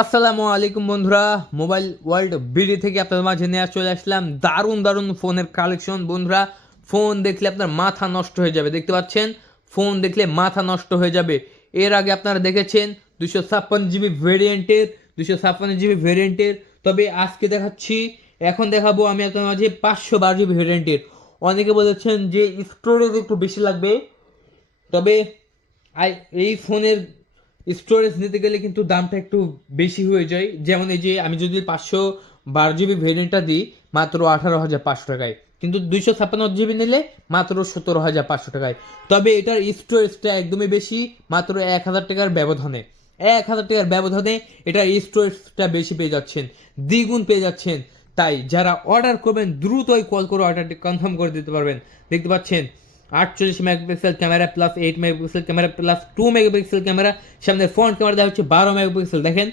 আসসালামু আলাইকুম বন্ধুরা, মোবাইল ওয়ার্ল্ড বিডি থেকে আপনাদের মাঝে নিয়ে চলে আসলাম দারুণ দারুণ ফোনের কালেকশন। বন্ধুরা, ফোন দেখলে আপনার মাথা নষ্ট হয়ে যাবে। দেখতে পাচ্ছেন, ফোন দেখলে মাথা নষ্ট হয়ে যাবে। এর আগে আপনারা দেখেছেন 256 জিবি ভেরিয়েন্টের, 256 জিবি ভেরিয়েন্টের। তবে আজকে দেখাচ্ছি, এখন দেখাবো আমি আপনাদের মাঝে 512 জিবি ভেরিয়েন্টের। অনেকে বলেছেন যে স্টোরেজ একটু বেশি লাগবে, তবে এই ফোনের স্টোরেজ নিতে গেলে কিন্তু দামটা একটু বেশি হয়ে যায়। যেমন এই যে আমি যদি 512 জিবি ভেরিয়েন্টটা দিই মাত্র 18,500 টাকায়, কিন্তু 256 জিবি নিলে মাত্র 17,500 টাকায়। তবে এটার স্টোরেজটা একদমই বেশি, মাত্র 1,000 টাকার ব্যবধানে, 1,000 টাকার ব্যবধানে এটার স্টোরেজটা বেশি পেয়ে যাচ্ছেন, দ্বিগুণ পেয়ে যাচ্ছেন। তাই যারা অর্ডার করবেন দ্রুতই কল করে অর্ডারটি কনফার্ম করে দিতে পারবেন। দেখতে পাচ্ছেন 48 megapixel camera plus 8 megapixel camera plus 2 megapixel camera, সামনে ফ্রন্ট ক্যামেরা দেওয়া হচ্ছে 12 মেগাপিক্সেল। দেখেন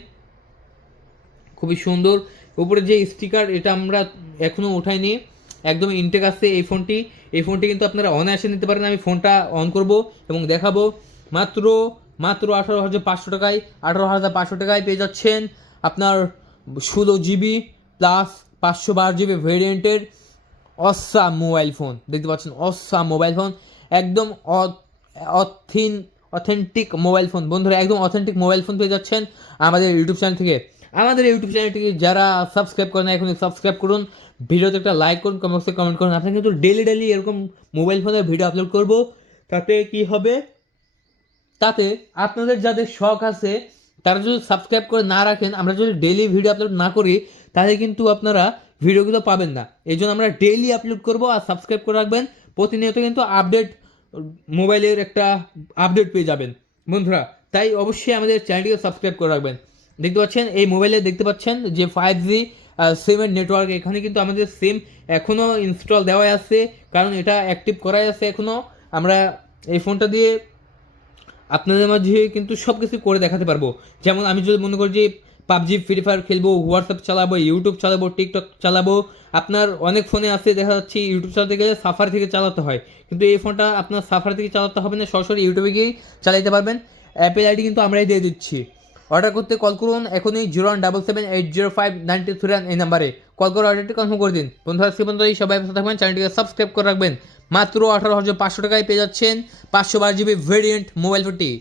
খুবই সুন্দর। উপরে যে স্টিকার এটা আমরা এখনও ওঠাইনি, একদম ইনটেক আছে এই ফোনটি কিন্তু আপনারা অনায়াসে নিতে পারেন। আমি ফোনটা অন করব এবং দেখাবো। মাত্র মাত্র 18,500 টাকায়, 18,500 টাকায় পেয়ে যাচ্ছেন আপনার 16 জিবি প্লাস 512 জিবি ভেরিয়েন্টের অসাম মোবাইল ফোন। দেখতে পাচ্ছেন অসাম মোবাইল ফোন, একদম অথেন্টিক মোবাইল ফোন। বন্ধুরা, একদম অথেন্টিক মোবাইল ফোন পেয়ে যাচ্ছেন আমাদের ইউটিউব চ্যানেল থেকে। আমাদের ইউটিউব চ্যানেলটিকে যারা সাবস্ক্রাইব করেন এখন সাবস্ক্রাইব করুন, ভিডিওতে একটা লাইক করুন, কমেন্টসে কমেন্ট করুন। আপনি কিন্তু ডেলি এরকম মোবাইল ফোনের ভিডিও আপলোড করব। তাতে কি হবে, তাতে আপনাদের যাদের শখ আছে তারা যদি সাবস্ক্রাইব করে না রাখেন, আমরা যদি ডেইলি ভিডিও আপলোড না করি, তাহলে কিন্তু আপনারা ভিডিওগুলো পাবেন না। এই জন্য আমরা ডেইলি আপলোড করব, আর সাবস্ক্রাইব করে রাখবেন। প্রতিনিয়ত কিন্তু আপডেট, মোবাইলের একটা আপডেট পেয়ে যাবেন বন্ধুরা। তাই অবশ্যই আমাদের চ্যানেলটিকে সাবস্ক্রাইব করে রাখবেন। দেখতে পাচ্ছেন এই মোবাইলে, দেখতে পাচ্ছেন যে 5G সিমের নেটওয়ার্ক, এখানে কিন্তু আমাদের সিম এখনও ইনস্টল দেওয়াই আছে, কারণ এটা অ্যাক্টিভ করাই আছে এখনও। আমরা এই ফোনটা দিয়ে আপনাদের মাঝে কিন্তু সব কিছু করে দেখাতে পারবো। যেমন আমি যদি মনে করি যে পাবজি, ফ্রি ফায়ার খেলবো, হোয়াটসঅ্যাপ চালাবো, ইউটিউব চালাবো, টিকটক চালাবো। আপনার অনেক ফোনে আছে দেখা যাচ্ছে ইউটিউব চালাতে গেলে সাফারি থেকে চালাতে হয়, কিন্তু এই ফোনটা আপনার সাফারি থেকে চালাতে হবে না, সরাসরি ইউটিউবে গিয়েই চালাতে পারবেন। অ্যাপেল আইডি কিন্তু আমরাই দিয়ে দিচ্ছি। অর্ডার করতে কল করুন এখনই 0177805931 এই নাম্বারে কল করে অর্ডারটি কনফার্ম করে দিন। বন্ধুরা, সে পর্যন্ত সবাই ভালো থাকবেন, চ্যানেলটিকে সাবস্ক্রাইব করে রাখবেন। মাত্র 18,500 টাকায় পেয়ে যাচ্ছেন 512 জিবি ভেরিয়েন্ট মোবাইল ফোনটি।